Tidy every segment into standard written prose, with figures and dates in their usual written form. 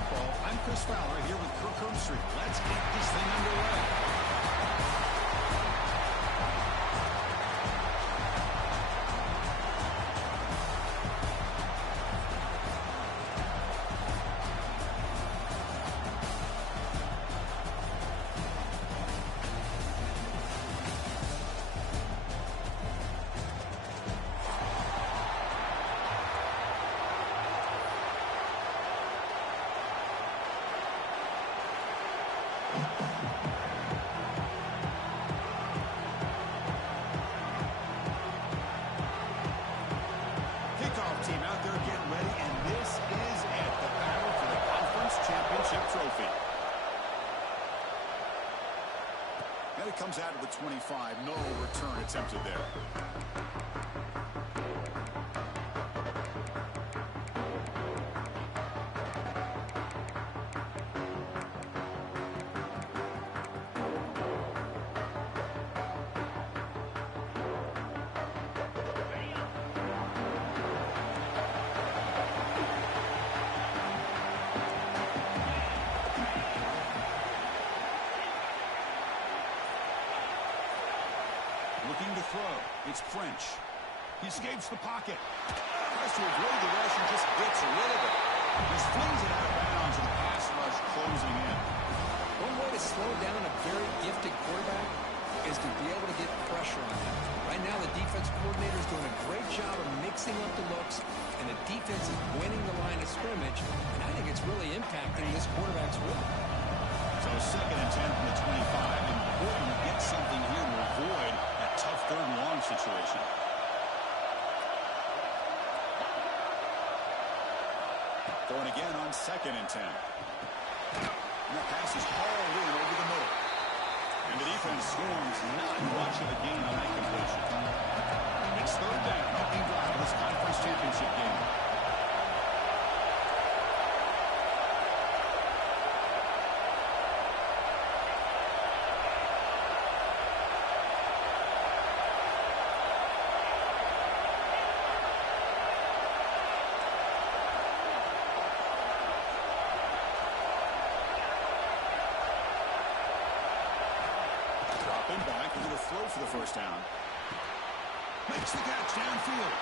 Football. I'm Chris Fowler here with Kirk Herbstreit. Let's get this thing underway. Team out there getting ready, and this is it, the battle for the conference championship trophy. And it comes out of the 25. No return attempted there. Looking to throw. It's French. He escapes the pocket. Tries to avoid the rush and just gets rid of it. He flings it out of bounds and the pass rush closing in. One way to slow down a very gifted quarterback is to be able to get pressure on him. Right now, the defense coordinator is doing a great job of mixing up the looks, and the defense is winning the line of scrimmage, and I think it's really impacting this quarterback's rhythm. So 2nd and 10 from the 25. Important to get something here to avoid that tough 3rd and long situation. Throwing again on 2nd and 10. And that pass is hauled in over the middle. And the defense swarms not much of a gain on that completion. It's 3rd down, opening drive of this conference championship game. Back into the throw for the 1st down. Makes the catch downfield.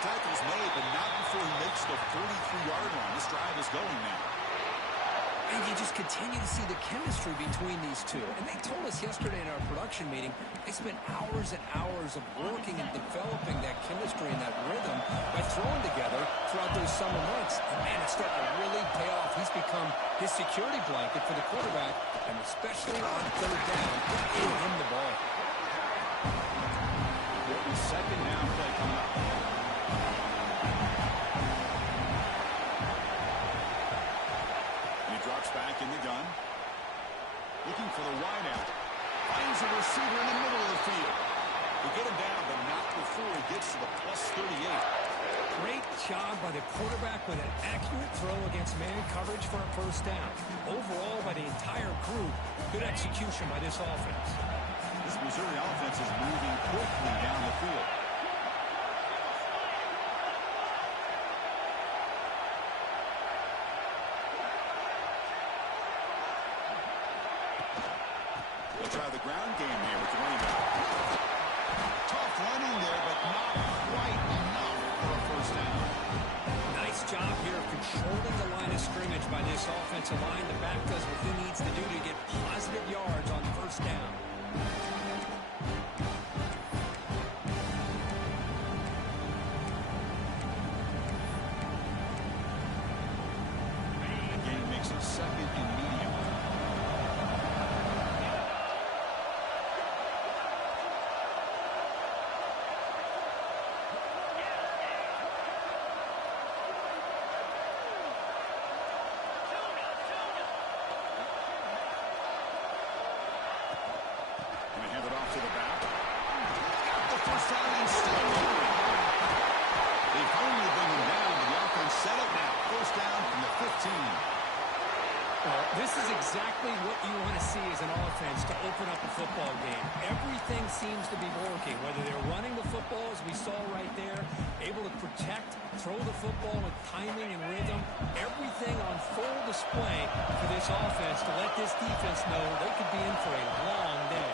Tackle's made, but not before he makes the 43-yard line. This drive is going now. And you just continue to see the chemistry between these two. And they told us yesterday in our production meeting, they spent hours and hours of working and developing that chemistry and that rhythm by throwing together throughout those summer months. And man, it's starting to really pay off. He's become his security blanket for the quarterback, and especially on 3rd down, give him the ball. 2nd down play coming up. Drops back in the gun. Looking for the wideout. Finds a receiver in the middle of the field. They get him down, but not before he gets to the +38. Great job by the quarterback with an accurate throw against man coverage for a 1st down. Overall, by the entire group, good execution by this offense. This Missouri offense is moving quickly down the field. Try the ground game here with the running back. Tough running there, but not quite enough for a 1st down. Nice job here of controlling the line of scrimmage by this offensive line. The back does what he needs to do to get positive yards on 1st down. The game makes it 2nd and medium. To the back. This is exactly what you want to see as an offense to open up a football game. Everything seems to be working, whether they're running the football, as we saw right there, able to protect, throw the football with timing and rhythm. Everything on full display for this offense to let this defense know they could be in for a long day.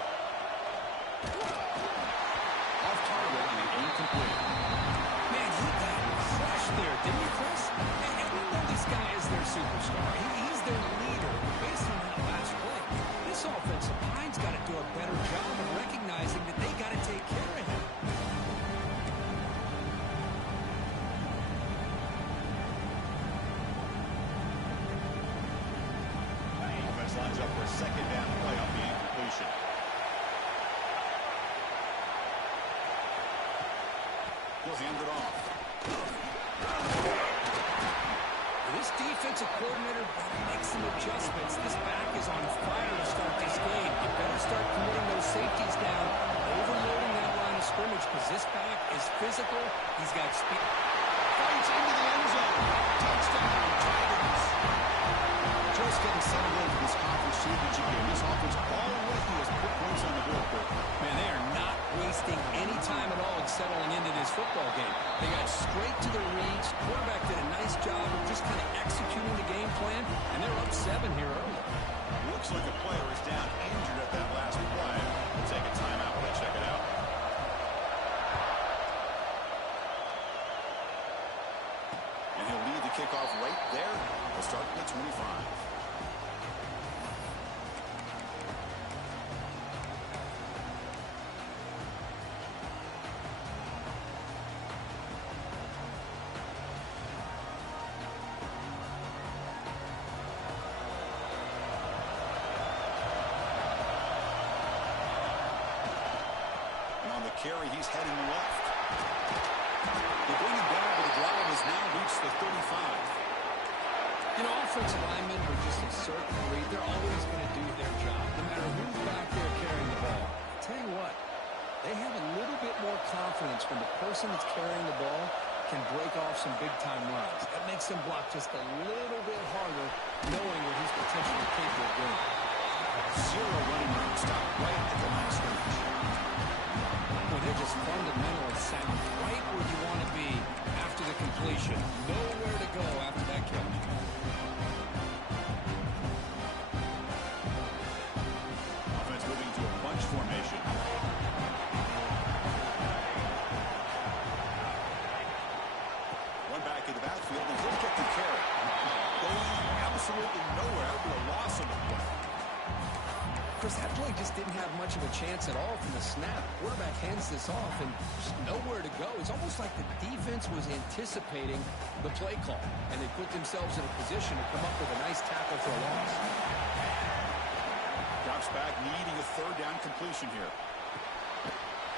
Off target and incomplete. Man, he got crushed there, didn't he, Chris? And we know this guy is their superstar. He's their leader. Based on that last play, this offensive line's got to do a better job of recognizing that they got to take care of him. Offense lines up for a second down play off the incompletion. He'll hand it off. This defensive coordinator better make some adjustments. This back is on fire to start this game. You better start committing those safeties down, overloading that line of scrimmage, because this back is physical. He's got speed. Fights into the end zone. Touchdown, Tigers. Just getting settled in for this conference championship game. This offense already has put points on the board. Man, they are not wasting any time at all in settling into this football game. They got straight to their reads. Quarterback did a nice job of just kind of executing the game plan, and they're up 7 here early. Looks like a player is down injured at that last play. We'll take a timeout while they check it out. And he'll lead the kickoff right there. We'll start at the 25. Carry, he's heading left. They bring him down, but the drive has now reached the 35. You know, offensive linemen are just a certain breed. They're always going to do their job, no matter who's back there carrying the ball. I'll tell you what, they have a little bit more confidence when the person that's carrying the ball can break off some big-time runs. That makes them block just a little bit harder, knowing what he's potentially capable of doing. Zero running room stop right at the line of scrimmage. They're just fundamentally sound, right where you want to be after the completion. Nowhere to go after that catch. Offense moving to a bunch formation. One back in the backfield, and he'll get the carry. Going absolutely nowhere. That would be a loss on the play. Chris, that play just didn't have much of a chance at all from the snap. Quarterback hands this off and just nowhere to go. It's almost like the defense was anticipating the play call, and they put themselves in a position to come up with a nice tackle for a loss. Drops back, needing a third down completion here.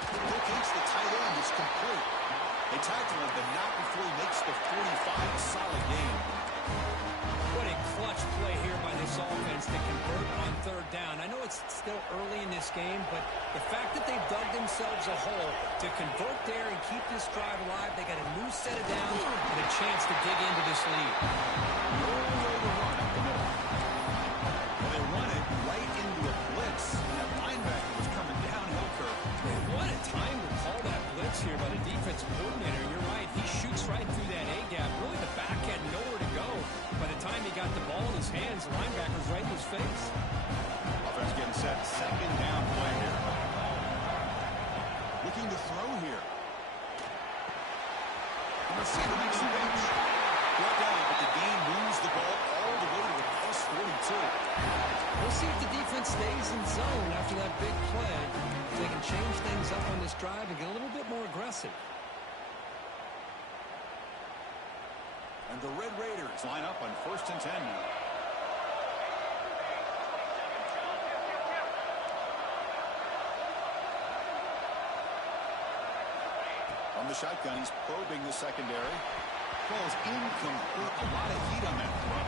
Locates the tight end. It's complete. They tackle him, but not before he makes the 45. A solid game. What a clutch play here by this offense to convert on third down. I know it's still early in this game, but the fact that they've dug themselves a hole to convert there and keep this drive alive, they got a new set of downs and a chance to dig into this lead. No way to run up the middle. Well, they run it right into a blitz, and that linebacker was coming downhill curve. What a time to call that blitz here by the defensive coordinator. You're right. He shoots right through that A-gap. Really, the back had nowhere to go. By the time he got the ball in his hands, the linebacker's right in his face. Offense getting set. Second down play here. Looking to throw here. And the center makes the bench. Brought down, but the game moves the ball all the way to the plus 42. We'll see if the defense stays in zone after that big play. If they can change things up on this drive and get a little bit more aggressive. And the Red Raiders line up on 1st and 10 now. On the shotgun, he's probing the secondary. Ball's incomplete. A lot of heat on that throw.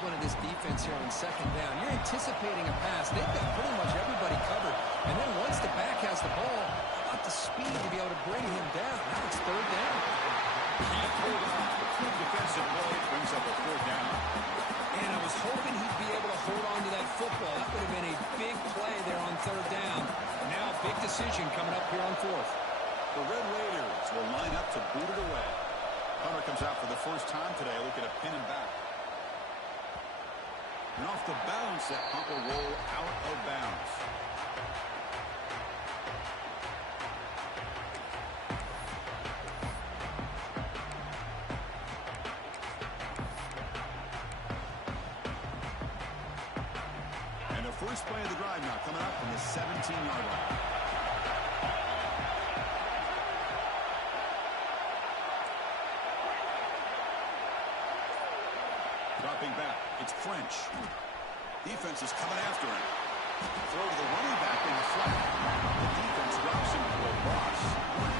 discipline of this defense here on second down. You're anticipating a pass. They've got pretty much everybody covered. And then once the back has the ball, how about the speed to be able to bring him down? Now it's third down. He pulled off a quick defensive play, brings up a fourth down. And I was hoping he'd be able to hold on to that football. That would have been a big play there on third down. Now a big decision coming up here on fourth. The Red Raiders will line up to boot it away. Hunter comes out for the first time today, looking to pin him back. And off the bounce, that punt will roll out of bounds. And the first play of the drive now coming up from the 17-yard line. Dropping back, it's French. Defense is coming after him. Throw to the running back in the flat. The defense drops him to a loss.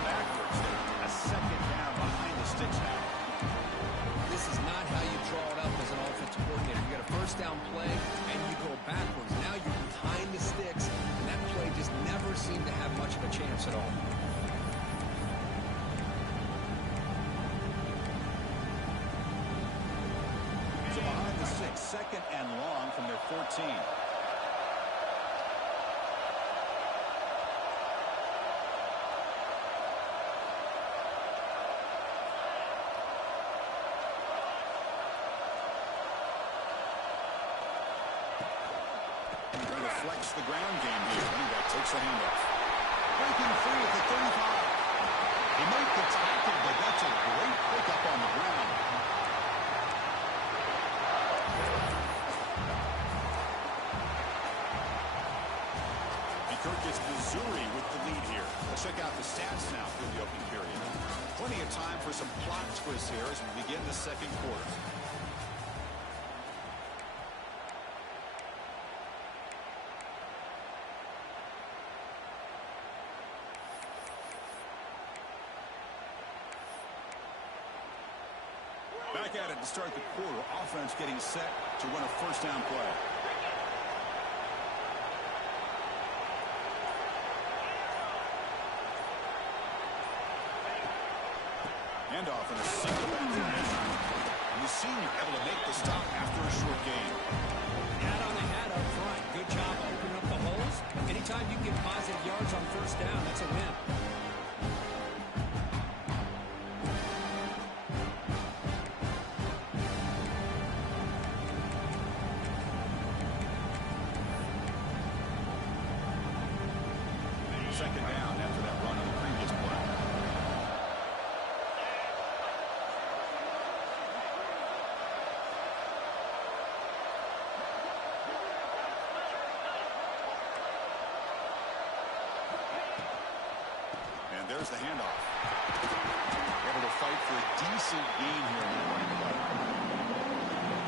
Backwards, a second down behind the sticks now. This is not how you draw it up as an offensive coordinator. You got a first down play, and you go backwards. Now you're behind the sticks, and that play just never seemed to have much of a chance at all. So behind the six, second and long from their 14. Trying to flex the ground game here. Running back takes the handoff. Breaking free at the 35. He made the tackle, but that's a great pickup on the ground. Kirk gets Missouri with the lead here. Let's check out the stats now through the opening period. Plenty of time for some plot twists here as we begin the second quarter. Back at it to start the quarter. Offense getting set to run a first down play. Handoff and a single back formation. And the senior able to make the stop after a short gain. Hat on the hat up front. Good job opening up the holes. Anytime you can get positive yards on first down, that's a win. Second down after that run on the previous play. And there's the handoff. Able to fight for a decent gain here in the running play.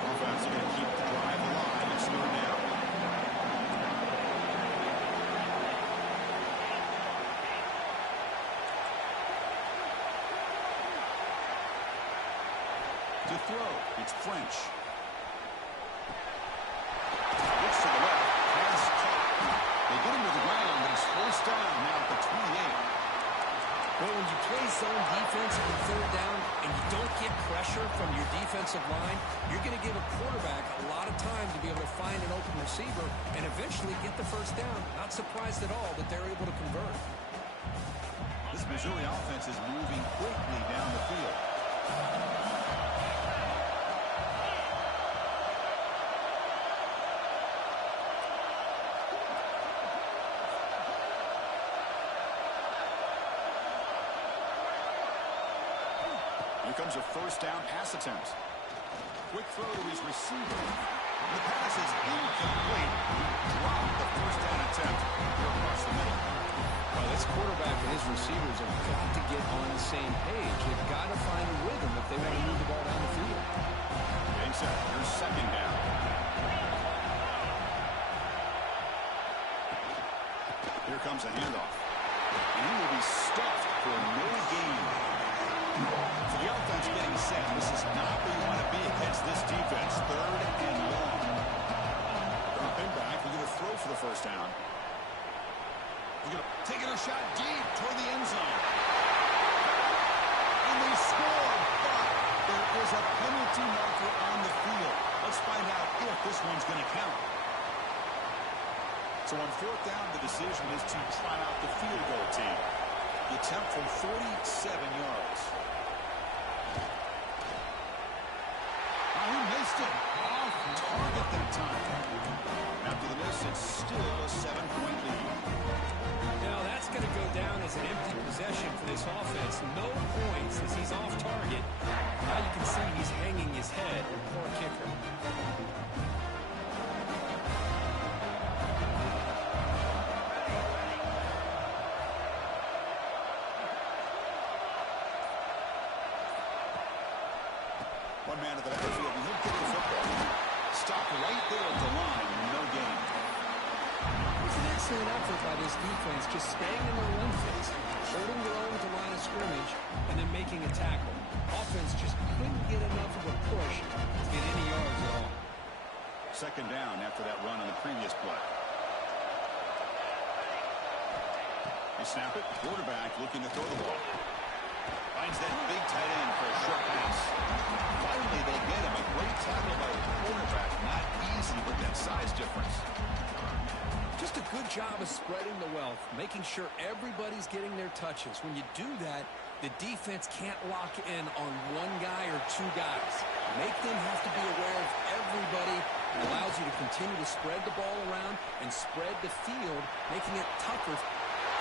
Offense going to keep the drive alive. It's third down. To throw, it's French. Looks to the left, pass caught. They get him to the ground, but it's first down now at the 28. Well, when you play zone defense on third down and you don't get pressure from your defensive line, you're going to give a quarterback a lot of time to be able to find an open receiver and eventually get the first down. Not surprised at all that they're able to convert. This Missouri offense is moving quickly down the field. Here comes a first down pass attempt. Quick throw to his receiver. The pass is incomplete. He dropped the first down attempt here across the middle. Well, this quarterback and his receivers have got to get on the same page. They've got to find a rhythm if they want to move the ball down the field. Game set. Here's second down. Here comes a handoff. And he will be stuffed for no gain. So the offense getting set. This is not where you want to be against this defense. 3rd and long. Dropping back. We're going to throw for the first down. He's going to take a shot deep toward the end zone. And they score, but there is a penalty marker on the field. Let's find out if this one's going to count. So on 4th down, the decision is to try out the field goal team. The attempt from 47 yards. He missed it. Off target that time. After the miss, it's still a 7-point lead. Now that's going to go down as an empty possession for this offense. No points as he's off target. Now you can see he's hanging his head. Poor kicker. One man at the backfield, and he'll get the football. Stop right there at the line, no gain. It's an excellent effort by this defense, just staying in their run phase, holding their own at the line of scrimmage, and then making a tackle. Offense just couldn't get enough of a push to get any yards at all. 2nd down after that run on the previous play. They snap it. Quarterback looking to throw the ball. Finds that big tight end for a short pass. Finally, they get him. A great tackle by the quarterback. Not easy with that size difference. Just a good job of spreading the wealth, making sure everybody's getting their touches. When you do that, the defense can't lock in on one guy or 2 guys. Make them have to be aware of everybody. It allows you to continue to spread the ball around and spread the field, making it tougher.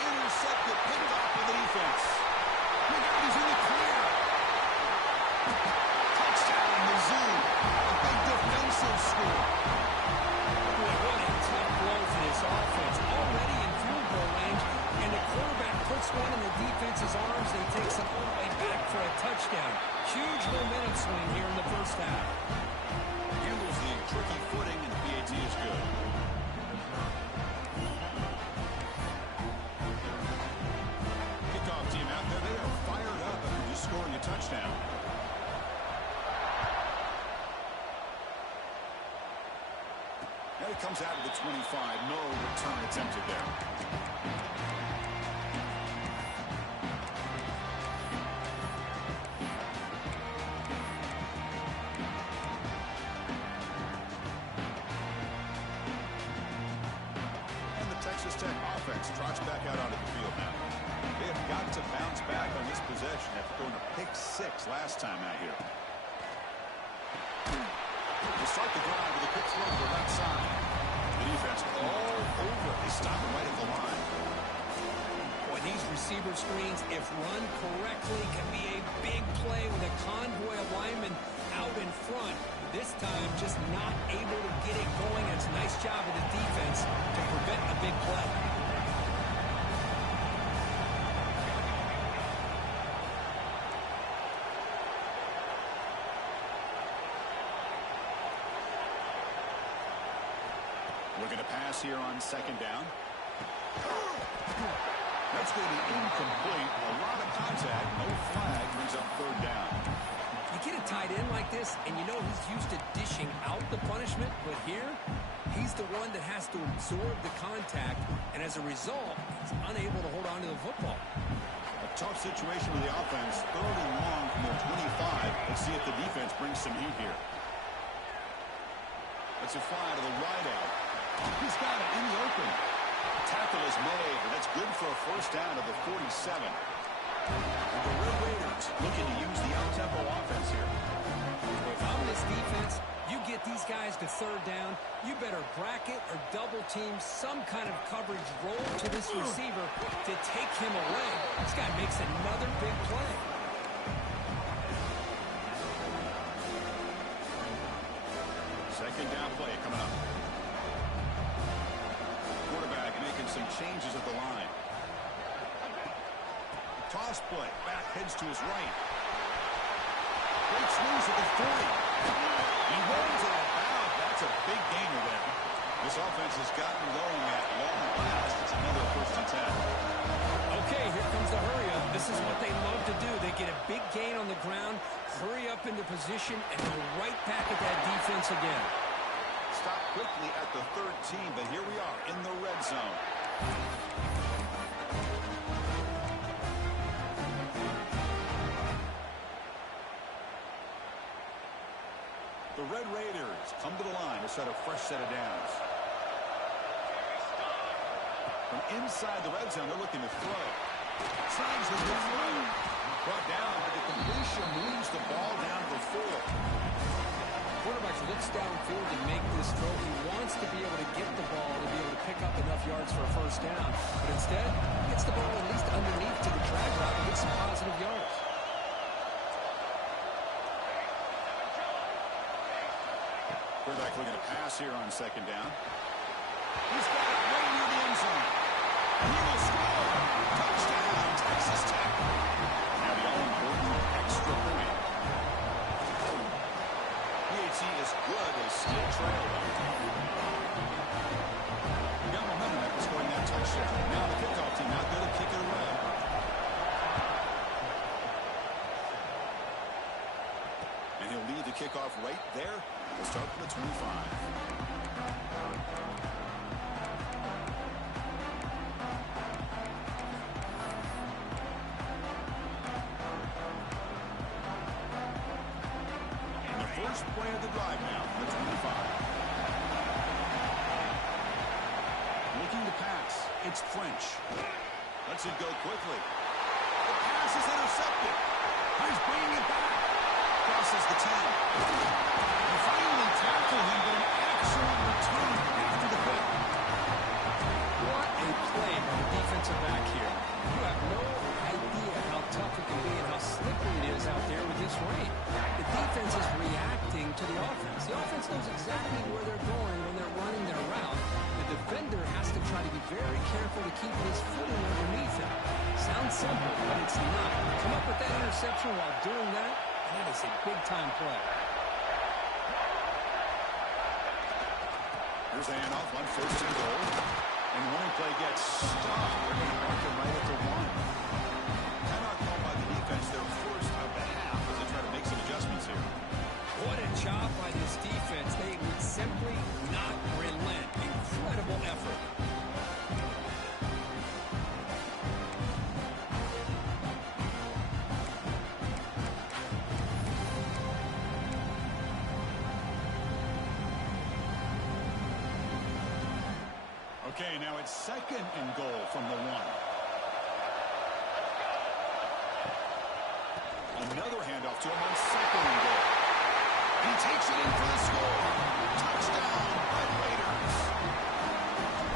Intercepted, picked off by the defense. Look out, he's in the clear. Touchdown, Mizzou. A big defensive score. Boy, what a tough blow for this offense. Already in field goal range, and the quarterback puts one in the defense's arms, and he takes it all the way back for a touchdown. Huge momentum swing here in the first half. Handles the tricky footing, and the PAT is good. Kickoff team out there. They are fired up after just scoring a touchdown. And it comes out of the 25. No return attempted there. And the Texas Tech offense trots back out onto the field now. They have got to bounce back on this possession after throwing a pick 6 last time out here. They start the drive with a quick throw to the right side. The defense all over. They stop it right at the line. Boy, these receiver screens, if run correctly, can be a big play with a convoy of linemen out in front. This time, just not able to get it going. It's a nice job of the defense to prevent a big play. Looking to pass here on 2nd down. That's going to be incomplete. A lot of contact. No flag. Brings up 3rd down. You get a tight end like this, and you know he's used to dishing out the punishment, but here, he's the one that has to absorb the contact, and as a result, he's unable to hold on to the football. A tough situation with the offense. 3rd and long from their 25. Let's see if the defense brings some heat here. It's a fly to the wide out. He's got it in the open. Tackle is made, and that's good for a first down of the 47. And the Red Raiders looking to use the out-tempo offense here. If I'm this defense, you get these guys to 3rd down, you better bracket or double team some kind of coverage roll to this receiver to take him away. This guy makes another big play. Second down play coming up. Quarterback making some changes at the line. Toss play. Back heads to his right. Great swings at the 40. He rolls it out of bounds. That's a big gainer there. This offense has gotten going at long last. It's another 1st and 10. Okay, here comes the hurry up. This is what they love to do. They get a big gain position and go right back at that defense again. Stop quickly at the 13, but here we are in the red zone. The Red Raiders come to the line to set a fresh set of downs. From inside the red zone, they're looking to throw. Snags the good throw. Brought down, but the completion moves the ball down to the 4. Quarterback looks downfield to make this throw. He wants to be able to get the ball to be able to pick up enough yards for a first down. But instead, he gets the ball at least underneath to the drag route and gets some positive yards. Quarterback looking to pass here on second down. He's got it right near the end zone. And he will score. Touchdown, Texas Tech. Now the all-important extra point. PAT is good as still trail. We got momentum after scoring that touchdown. Now the kickoff team out there to kick it away. And he'll lead the kickoff right there. We'll start from the 25. First play of the drive now, the 25. Looking to pass. It's French. Lets it go quickly. The pass is intercepted. He's bringing it back. Crosses the 10. And finally tackle him, but an excellent return after the pick. What a play by the defensive back here. You have no idea how tough it can be and how slippery it is out there with this rain. The defense is reacting to the offense. The offense knows exactly where they're going when they're running their route. The defender has to try to be very careful to keep his footing underneath him. Sounds simple, but it's not. Come up with that interception while doing that, and it is a big-time play. Here's the handoff on first and goal. And the running play gets stopped. They're going to mark him right at the 1. Timeout called by the defense, their first of the half as they try to make some adjustments here. What a job by this defense. They would simply not relent. Incredible effort. Okay, now it's second and goal from the 1. Another handoff to him on second and goal. He takes it in for the score. Touchdown, Red Raiders.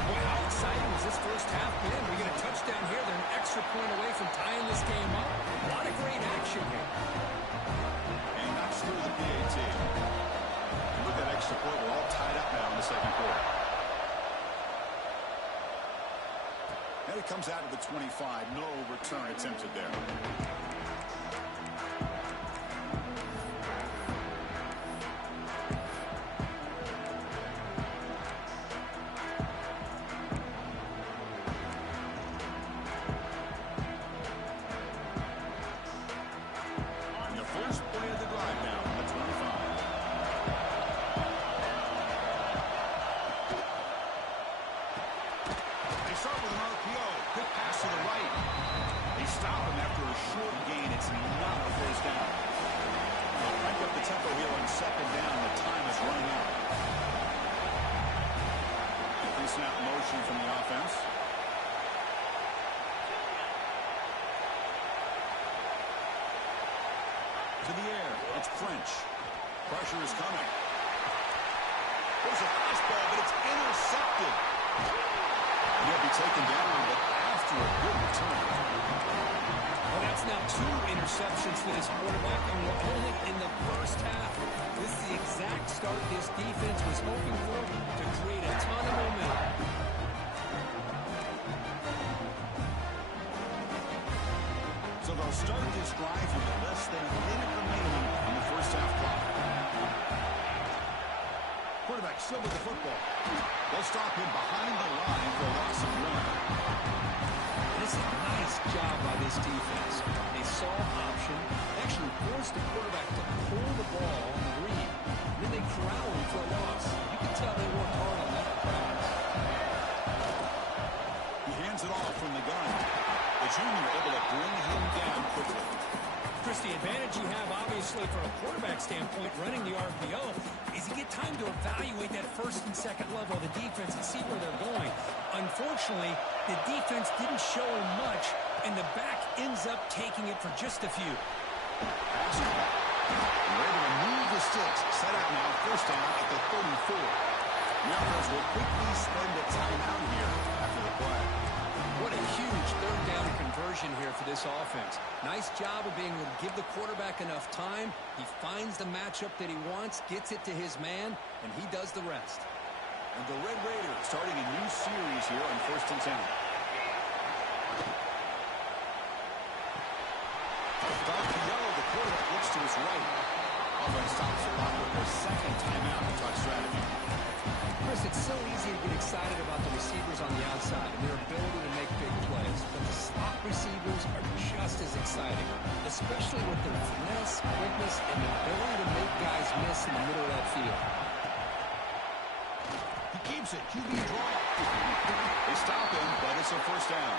Boy, how exciting has this first half been? We get a touchdown here. They're an extra point away from tying this game up. A lot of great action here. And knocks through the PAT. And with that extra point, we're all tied up now in the second quarter. And it comes out of the 25. No return attempted there. From the offense. To the air. It's French. Pressure is coming. There's a fastball, but it's intercepted. And he'll be taken down, but after a good return. Well, that's now 2 interceptions for this quarterback, and we're only in the first half. This is the exact start this defense was hoping for to create a ton of momentum. So they'll start this drive with less than a minute remaining on the first half clock. Quarterback still with the football. They'll stop him behind the line for a loss of 1. This is a nice job by this defense. They saw option, actually forced the quarterback to pull the ball on the read. And then they corral him for a loss. You can tell they worked hard on that practice. He hands it off from the gun. The junior able to bring him down quickly. Chris, the advantage you have, obviously, from a quarterback standpoint, running the RPO, is you get time to evaluate that first and second level of the defense and see where they're going. Unfortunately, the defense didn't show him much, and the back ends up taking it for just a few. Pass back. We're able to move the sticks. Set up now, first down at the 34. Mariners will quickly spend a timeout here after the play. What a huge third down conversion here for this offense. Nice job of being able to give the quarterback enough time. He finds the matchup that he wants, gets it to his man, and he does the rest. And the Red Raiders starting a new series here on 1st and 10. Start to yellow, the quarterback looks to his right. Offense stops the clock with their second timeout to talk strategy. Chris, it's so easy to get excited about the receivers on the outside and their ability to make big plays. But the slot receivers are just as exciting, especially with their finesse, quickness, and the ability to make guys miss in the middle of that field. He keeps it. QB draw. They stop him, but it's a first down.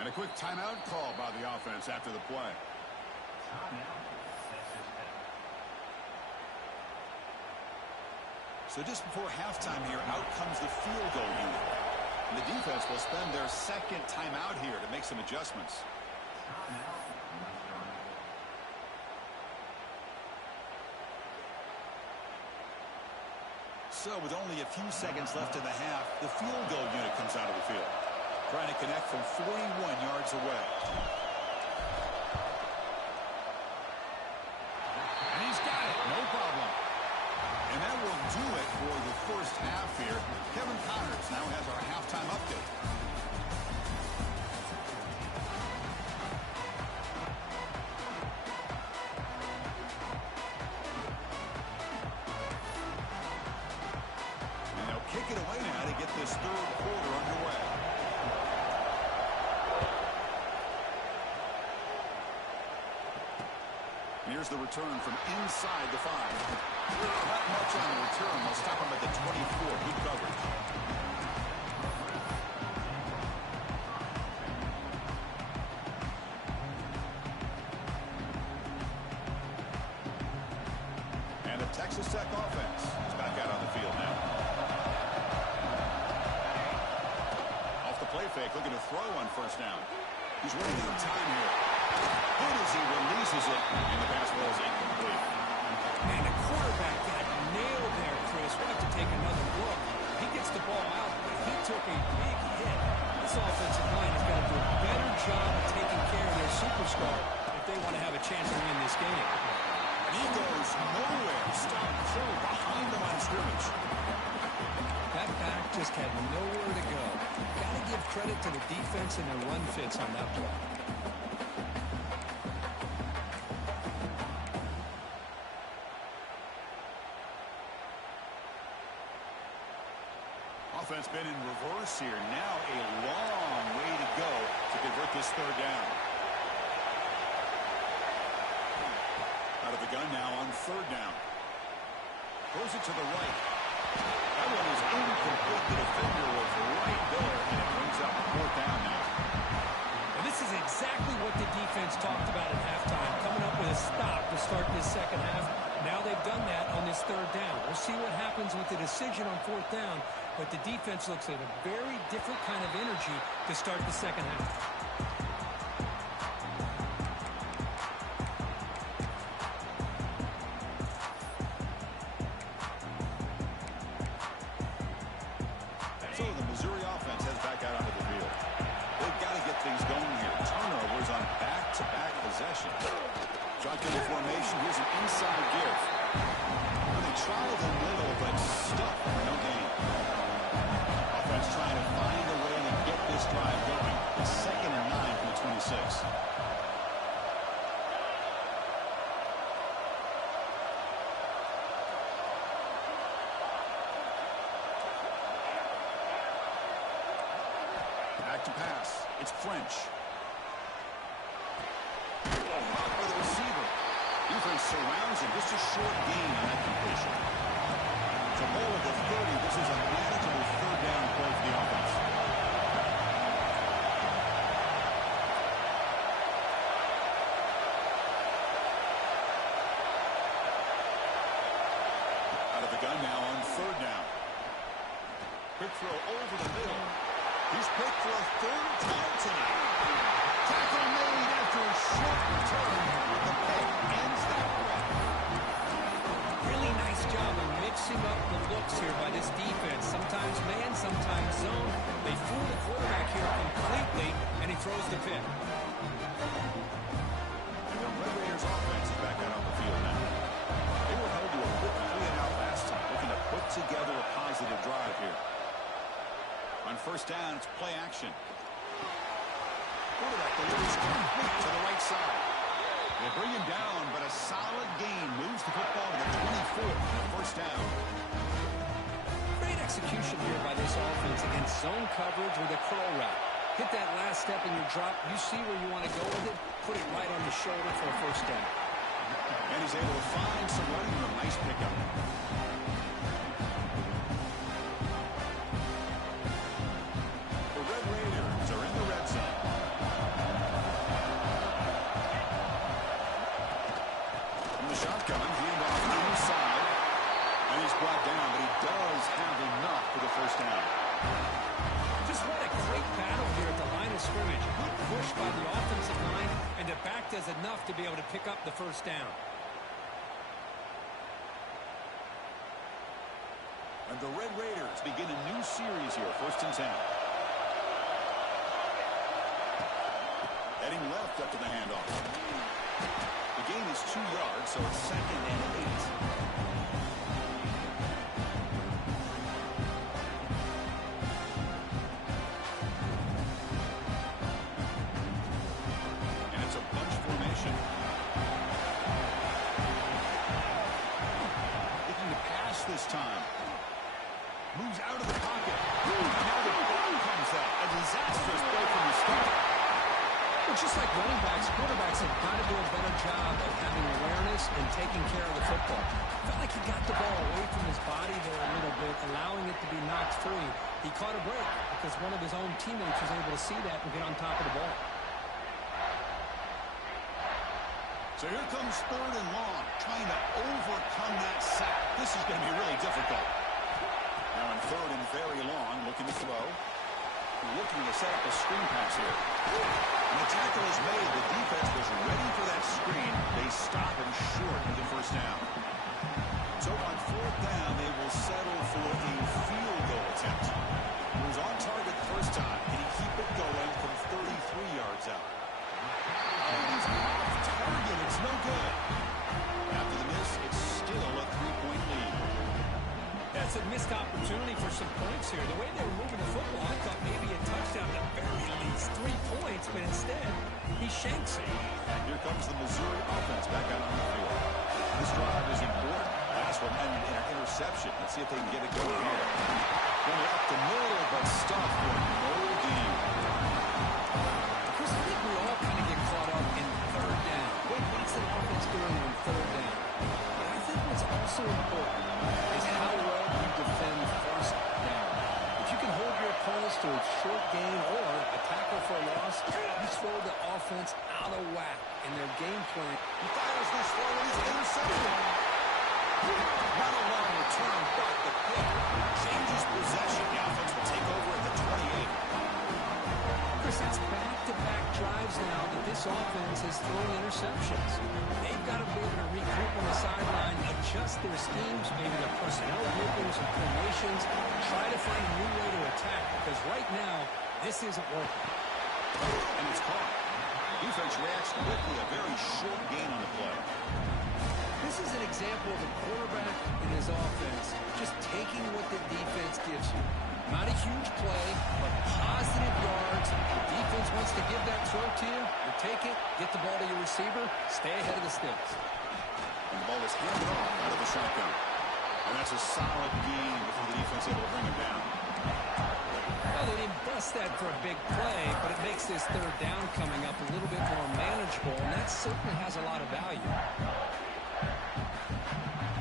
And a quick timeout call by the offense after the play. So just before halftime here, out comes the field goal unit. And the defense will spend their second timeout here to make some adjustments. So with only a few seconds left in the half, the field goal unit comes out of the field, trying to connect from 41 yards away. And he's got it, no problem. And that will do it for the first half here. Kevin Connors now has our halftime update. And they'll kick it away now to get this third quarter underway. Here's the return from inside the 5. Not much on the return. They'll stop him at the 24. Good coverage. And the Texas Tech offense is back out on the field now. Off the play fake, looking to throw on first down. He's running out of time here. Good as he releases it, and the pass ball is incomplete. And the quarterback got nailed there, Chris. We'll have to take another look. He gets the ball out, but he took a big hit. This offensive line has got to do a better job of taking care of their superstar if they want to have a chance to win this game. He goes nowhere. Stop cold behind the line of scrimmage. That back just had nowhere to go. Got to give credit to the defense and their run fits on that play. Offense been in reverse here. Now a long way to go to convert this third down. Out of the gun now on third down. Throws it to the right. That one is incomplete. The defender was right there, and it brings up fourth down now. And this is exactly what the defense talked about at halftime, coming up with a stop to start this second half. Now they've done that on this third down. We'll see what happens with the decision on fourth down, but the defense looks at a very different kind of energy to start the second half. So the Missouri offense heads back out onto the field. They've got to get things going here. Turnovers on back-to-back possessions. Shotgun formation. Here's an inside give. Well, they tried the middle, but stuck for no gain. Offense trying to find a way to get this drive going. It's 2nd and 9 from the 26. Back to pass. It's French. Off for the receiver. Defense surrounds him. Just a short gain on that completion. It's a ball at the 30. This is a manageable third down play for the offense. Out of the gun now on third down. Quick throw over the middle. He's picked for a third time tonight. Tackle made after a short return. The pick ends that run. Really nice job of mixing up the looks here by this defense. Sometimes man, sometimes zone. They fool the quarterback here completely, and he throws the pick. And the Red Raiders offense is back out on the field now. They were held to a quick 3-and-out last time, looking to put together a positive drive here. On first down, it's play action. Quarterback delivers complete to the right side. They bring him down, but a solid gain moves the football to the 24 for first down. Great execution here by this offense against zone coverage with a curl route. Hit that last step in your drop. You see where you want to go with it. Put it right on the shoulder for a first down. And he's able to find some running room. Nice pickup. The Red Raiders are in the red zone. From the shotgun, hand off inside. And he's brought down, but he does have enough for the first down. Just what a great battle here at the line of scrimmage. Good push by the offensive line, and the back does enough to be able to pick up the first down. And the Red Raiders begin a new series here, 1st and 10. Heading left up to the handoff. The gain is 2 yards, so it's 2nd and 8. And it's a bunch formation. Looking to pass this time. Moves out of the pocket. Now the ball comes out. A disastrous play from the start. Well, just like running backs, quarterbacks have got to do a better job of having awareness and taking care of the football. Felt like he got the ball away from his body there a little bit, allowing it to be knocked free. He caught a break because one of his own teammates was able to see that and get on top of the ball. So here comes 3rd and long, trying to overcome that sack. This is going to be really difficult. Now in 3rd and very long, looking to throw. Looking to set up a screen pass here. And the tackle is made. The defense was ready for that screen. They stop him short of the first down. So on 4th down, they will settle for a field goal attempt. He was on target the first time. Can he keep it going from 33 yards out? And he's off target. It's no good. After the miss, it's still a 3-point lead. That's a missed opportunity for some points here. The way they were moving the football, I thought maybe a touchdown at the very least 3 points, but instead, he shanks it. Here comes the Missouri offense back out on the field. This drive is important. Last one ended in an interception. Let's see if they can get it going here. Going up the middle, but stuffed for no gain. Chris, I think we all kind of get caught up in 3rd down. What's the offense doing on 3rd down? But I think what's also important is how well you defend 1st down. If you can hold your opponents to a short gain or a tackle for a loss, you throw the offense out of whack in their game plan. He fires this throw and he's intercepted. Not a long return, but the pick changes possession. The offense will take over at the 28. Chris, it's back-to-back drives now that this offense is throwing interceptions. They've got to be able to regroup on the sideline, adjust their schemes, maybe their personnel groupings and formations, try to find a new way to attack, because right now, this isn't working. And it's caught. Defense reacts quickly, a very short gain on the play. This is an example of a quarterback and his offense just taking what the defense gives you. Not a huge play, but positive yards. The defense wants to give that throw to you. You take it, get the ball to your receiver, stay ahead of the sticks. And the ball is handed off out of the shotgun. And that's a solid gain before the defense able to bring him down. Well, they didn't bust that for a big play, but it makes this third down coming up a little bit more manageable, and that certainly has a lot of value.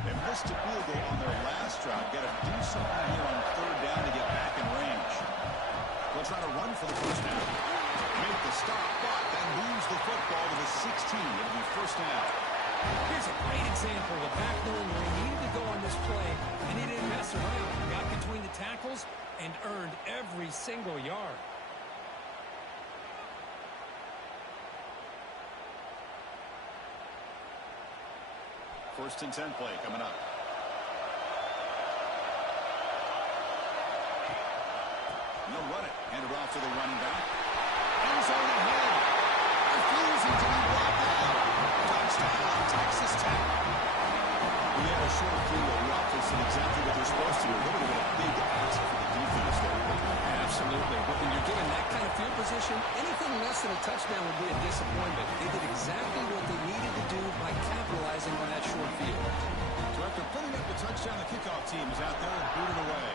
They missed a field goal on their last drive. Got to do something here on third down to get back in range. They'll try to run for the first down. Make the stop, but then lose the football to the 16. It'll be first down. Here's a great example of back knowing where he needed to go on this play, and he didn't mess around. He got between the tackles and earned every single yard. First and 10 play coming up. And they'll run it. Hand it off to the running back. End zone ahead. Refusing to be blocked out. Touchdown, Texas Tech. We had a short field. The offense did exactly what they're supposed to do. A little bit of a big ask for the defense there. Absolutely. But when you're given that kind of field position, anything less than a touchdown would be a disappointment. They did exactly what they needed to do by capitalizing on that short field. So after putting up the touchdown, the kickoff team is out there and booted away.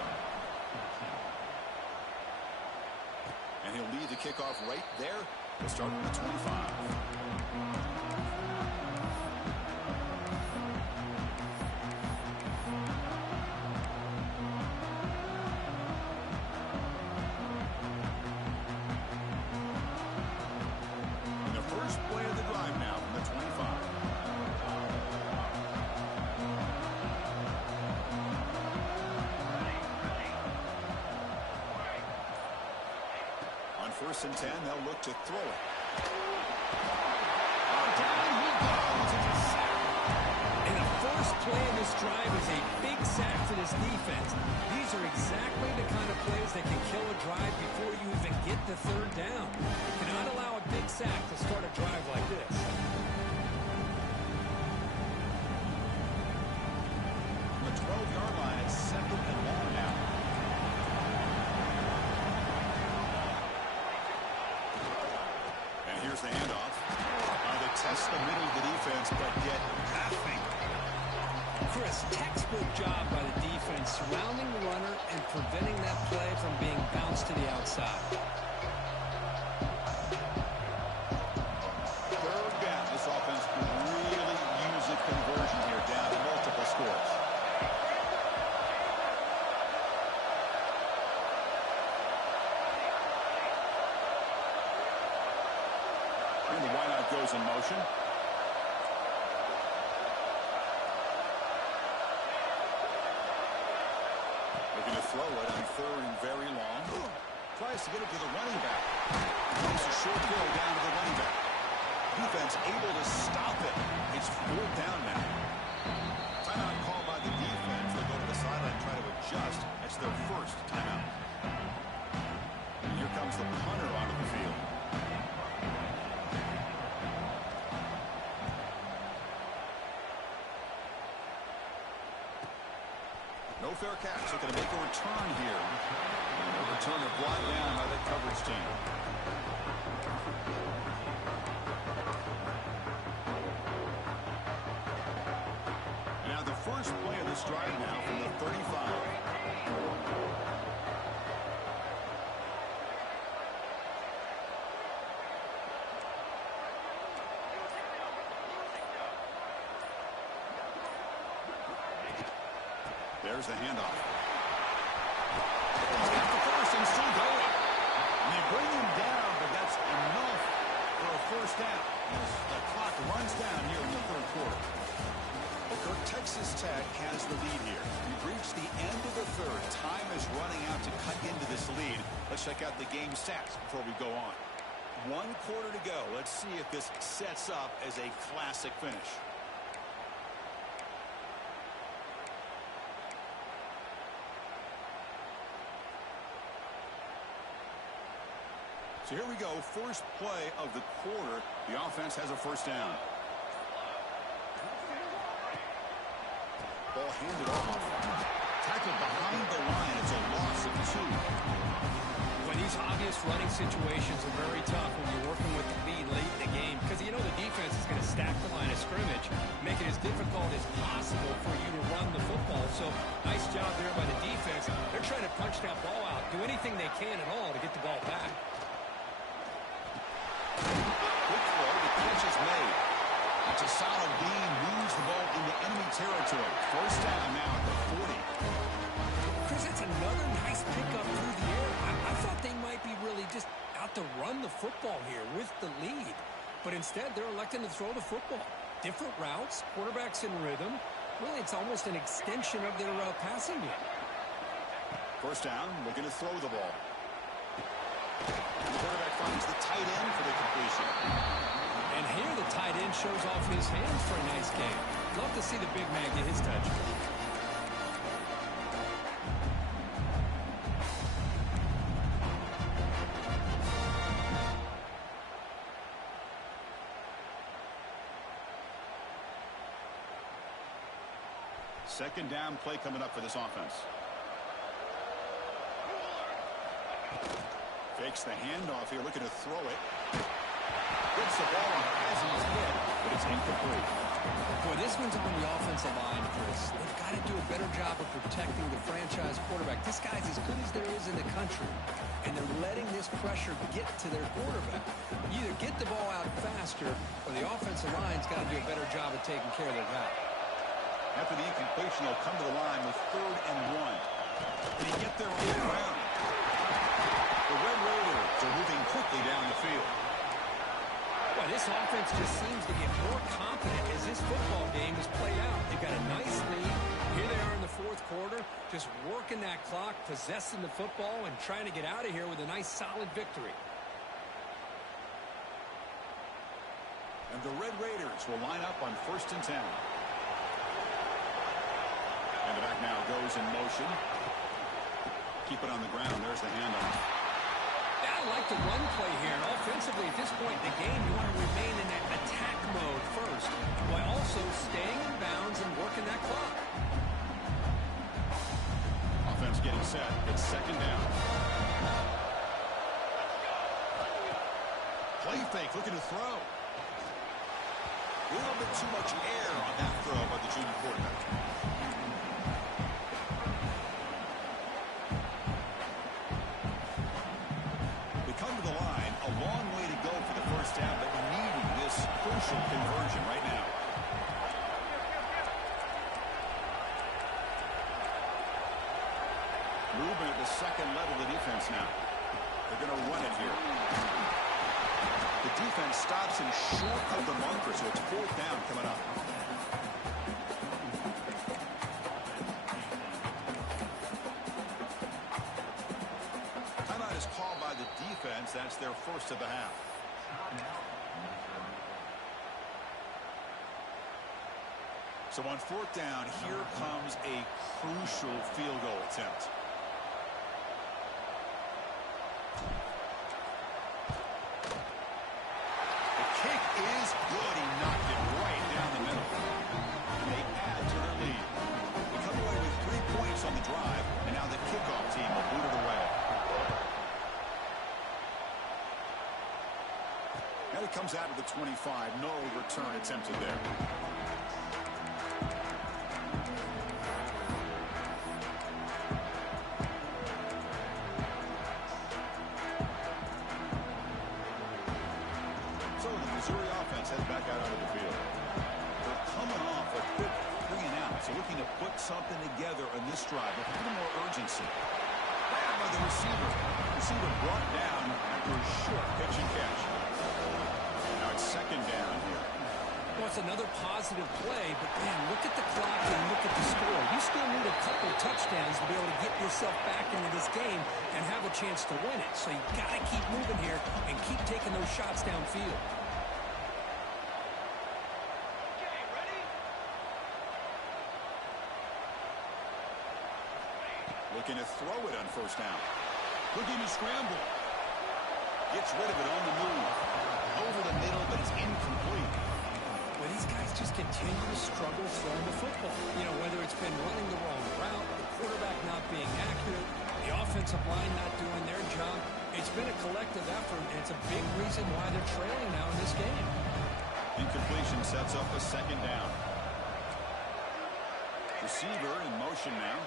And he'll lead the kickoff right there. We'll start with the 25. First and 10, they'll look to throw it. Down he goes. It's a sack. And the first play of this drive is a big sack for this defense. These are exactly the kind of plays that can kill a drive before you even get the third down. You cannot allow a big sack to start a drive like this. The 12-yard line, it's second and long now. Here's the handoff. They test the middle of the defense, but get nothing. Chris, textbook job by the defense, surrounding the runner and preventing that play from being bounced to the outside. Third down. This offense could really use a conversion here, down to multiple scores. And the wideout goes in motion. Looking to throw it on third and very long. Tries to get it to the running back. Makes a short throw down to the running back. Defense able to stop it. It's fourth down now. Timeout called by the defense. They'll go to the sideline and try to adjust. That's their first timeout. And here comes the punter onto the field. No fair catch. Looking to make a return here. And the returner brought down by the coverage team. And now the first play of this drive now from the 35. There's the handoff. He's got the first and still going. And they bring him down, but that's enough for a first down as the clock runs down here in the third quarter. Well, Texas Tech has the lead here. We've reached the end of the third. Time is running out to cut into this lead. Let's check out the game stats before we go on. 1 quarter to go. Let's see if this sets up as a classic finish. So here we go, first play of the quarter. The offense has a first down. Ball handed off. Tackled behind the line. It's a loss of 2. When these obvious running situations are very tough when you're working with the lead late in the game, because you know the defense is going to stack the line of scrimmage, make it as difficult as possible for you to run the football. So nice job there by the defense. They're trying to punch that ball out, do anything they can at all to get the ball back. Quick throw, the catch is made. That's a solid beam, moves the ball into enemy territory. First down now at the 40. Chris, that's another nice pickup through the air. I thought they might be really just out to run the football here with the lead. But instead, they're electing to throw the football. Different routes, quarterbacks in rhythm. Really, it's almost an extension of their passing game. First down, looking to throw the ball. The quarterback finds the tight end for the completion. And here the tight end shows off his hands for a nice game. Love to see the big man get his touch. Second down play coming up for this offense. Fakes the handoff here, looking to throw it. Gets the ball as he's hit, but it's incomplete. Boy, this one's on the offensive line, Chris. They've got to do a better job of protecting the franchise quarterback. This guy's as good as there is in the country, and they're letting this pressure get to their quarterback. You either get the ball out faster, or the offensive line's got to do a better job of taking care of their guy. After the incompletion, they'll come to the line with 3rd and 1. Can he get there on the ground? The Red Raiders are moving quickly down the field. Well, this offense just seems to get more confident as this football game is played out. They've got a nice lead. Here they are in the 4th quarter, just working that clock, possessing the football, and trying to get out of here with a nice, solid victory. And the Red Raiders will line up on 1st and 10. And the back now goes in motion. Keep it on the ground. There's the handoff. Yeah, I like the run play here. And offensively, at this point in the game, you want to remain in that attack mode first, while also staying in bounds and working that clock. Offense getting set. It's 2nd down. Play fake, looking to throw. A little bit too much air on that throw by the junior quarterback. Down, but needing this crucial conversion right now. Movement at the 2nd level of the defense now. They're going to run it here. The defense stops him short of the marker, so it's 4th down coming up. Timeout is called by the defense. That's their first of the half. So on 4th down, here comes a crucial field goal attempt. The kick is good. He knocked it right down the middle. And they add to their lead. They come away with 3 points on the drive, and now the kickoff team will boot it away. And it comes out of the 25. No return attempted there. So the Missouri offense heads back out onto the field. They're coming off a quick 3 and out, so looking to put something together on this drive with a little more urgency. Grabbed by the receiver. Receiver brought down after a short pitch and catch. Now it's 2nd down here. Well, it's another positive play, but man, look at the clock and look at the score. You still need a couple touchdowns to be able to get yourself back into this game and have a chance to win it. So you got to keep moving here and keep taking those shots downfield. Looking to throw it on 1st down. Looking to scramble. Gets rid of it on the move. Over the middle, but it's incomplete. Well, these guys just continue to struggle throwing the football. You know, whether it's been running the wrong route, the quarterback not being accurate, the offensive line not doing their job. It's been a collective effort, and it's a big reason why they're trailing now in this game. Incompletion sets up a 2nd down. Receiver in motion now.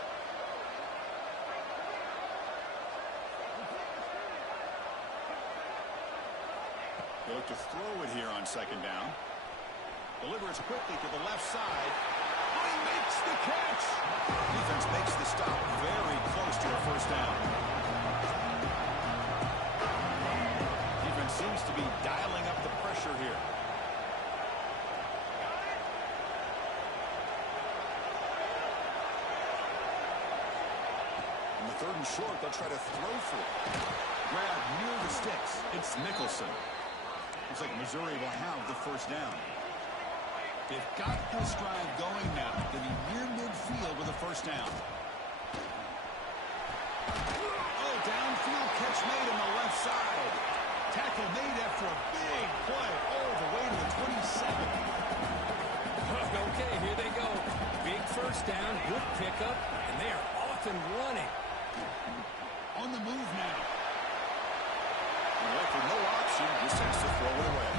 They look to throw it here on second down. Delivers quickly to the left side. Oh, he makes the catch. Defense makes the stop very close to a first down. Defense seems to be dialing up the pressure here. On the third and short, they'll try to throw for it. Grab near the sticks. It's Nicholson. Looks like Missouri will have the first down. They've got this drive going now. They'll be near midfield with a first down. Oh, downfield catch made on the left side. Tackle made after a big play all the way to the 27. Okay, here they go. Big first down, good pickup, and they are off and running. On the move now. And with no option, just has to throw it away.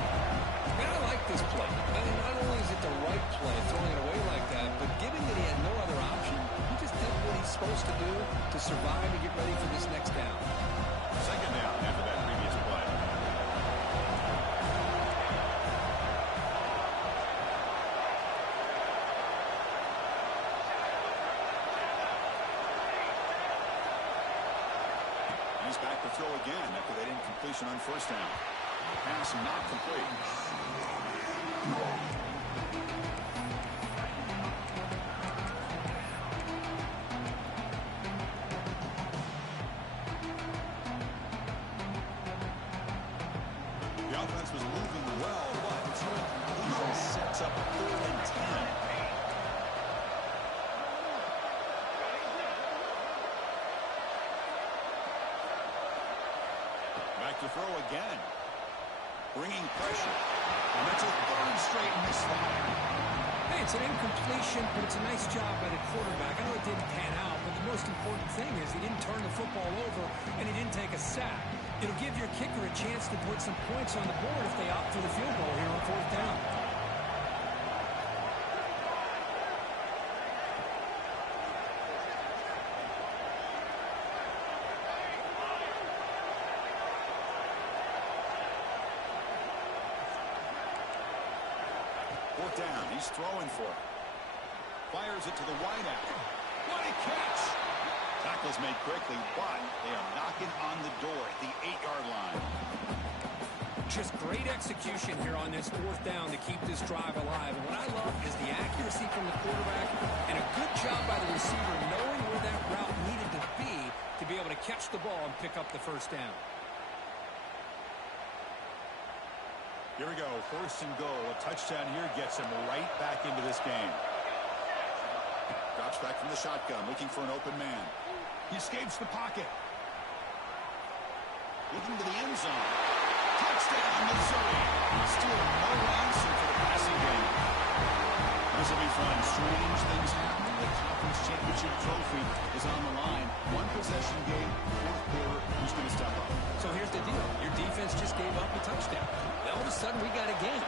Man, I like this play. I mean, not only is it the right play, throwing it away like that, but given that he had no other option, he just did what he's supposed to do to survive and get ready for this next down. Second down after that previous play. He's back to throw again after that incompletion on first down. Pass not complete. The offense was moving well, but its incompletion sets up a 3rd and 10. Back to throw again. Bringing pressure. And that's a 3rd straight misfire. Hey, it's an incompletion, but it's a nice job by the quarterback. I know it didn't pan out, but the most important thing is he didn't turn the football over and he didn't take a sack. It'll give your kicker a chance to put some points on the board if they opt for the field goal here on 4th down. Down. He's throwing for it. Fires it to the wideout. What a catch! Tackle's made quickly, but they are knocking on the door at the 8-yard line. Just great execution here on this 4th down to keep this drive alive. And what I love is the accuracy from the quarterback and a good job by the receiver knowing where that route needed to be able to catch the ball and pick up the first down. Here we go, 1st and goal. A touchdown here gets him right back into this game. Drops back from the shotgun, looking for an open man. He escapes the pocket. Looking to the end zone. Touchdown, Missouri. Still no answer for the passing game. This will be fun. Strange things happen. The conference championship trophy is on the line. 1 possession game, 4th quarter. Who's going to step up? So here's the deal. Your defense just gave up a touchdown. All of a sudden, we got a game.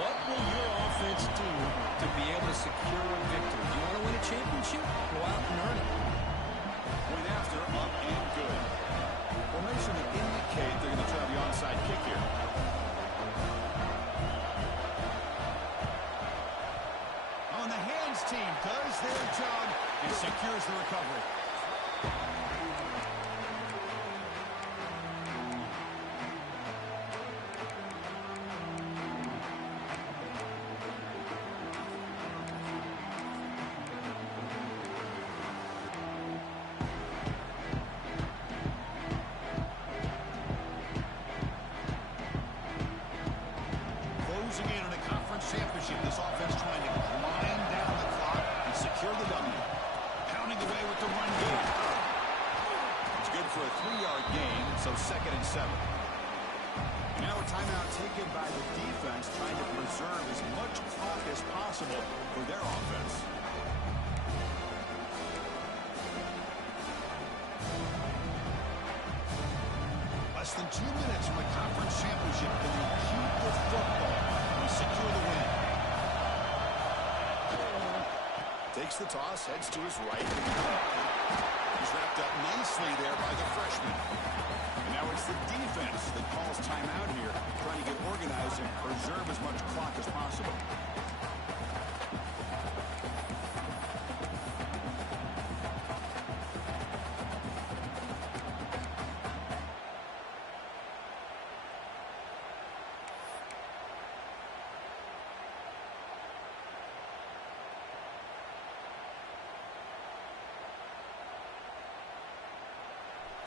What will your offense do to be able to secure a victory? Do you want to win a championship? Go out and earn it. Point after, up and good. Formation would indicate they're going to try the onside kick here. On the hands team does their job and secures the recovery. For a 3-yard gain, so 2nd and 7. And now a timeout taken by the defense, trying to preserve as much clock as possible for their offense. Less than 2 minutes from a conference championship, and we keep the football and secure the win. Takes the toss, heads to his right. He's wrapped up nicely there by the freshman. And now it's the defense that calls timeout here, trying to get organized and preserve as much clock as possible.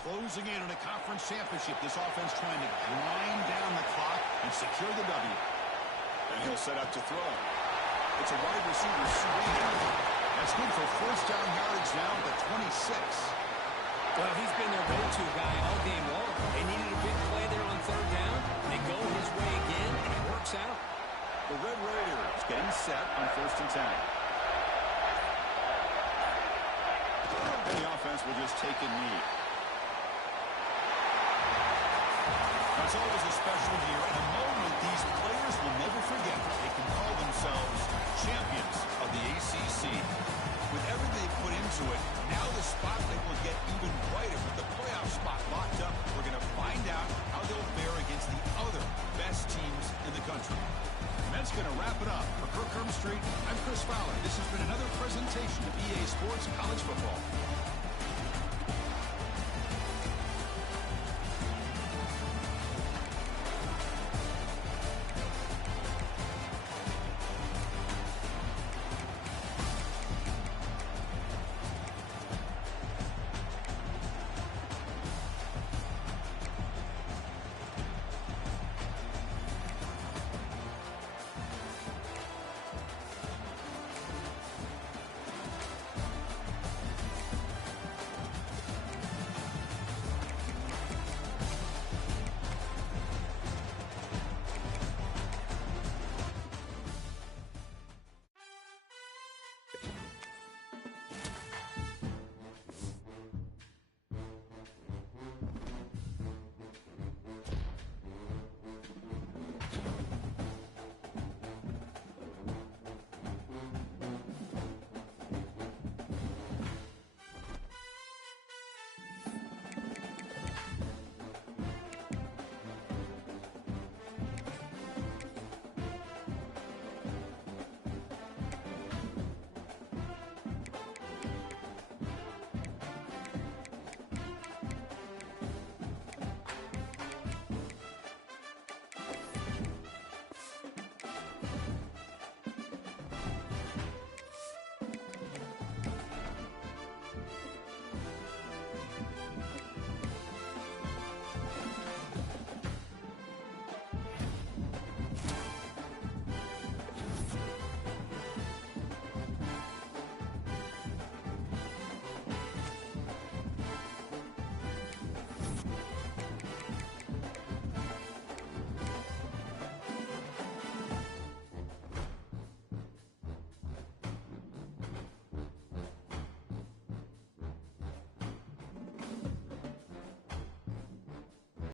Closing in on a conference championship, this offense trying to grind down the clock and secure the W. And he'll set up to throw. It's a wide receiver swing. That's good for first down yardage now at the 26. Well, he's been their go-to guy all game long. They needed a big play there on third down. They go his way again, and it works out. The Red Raiders getting set on 1st and 10. And the offense will just take a knee. It's always a special year and a moment these players will never forget. They can call themselves champions of the ACC. With everything they put into it, now the spotlight will get even brighter with the playoff spot locked up. We're going to find out how they'll fare against the other best teams in the country. And that's going to wrap it up. For Kirk Herbstreit, I'm Chris Fowler. This has been another presentation of EA Sports College Football.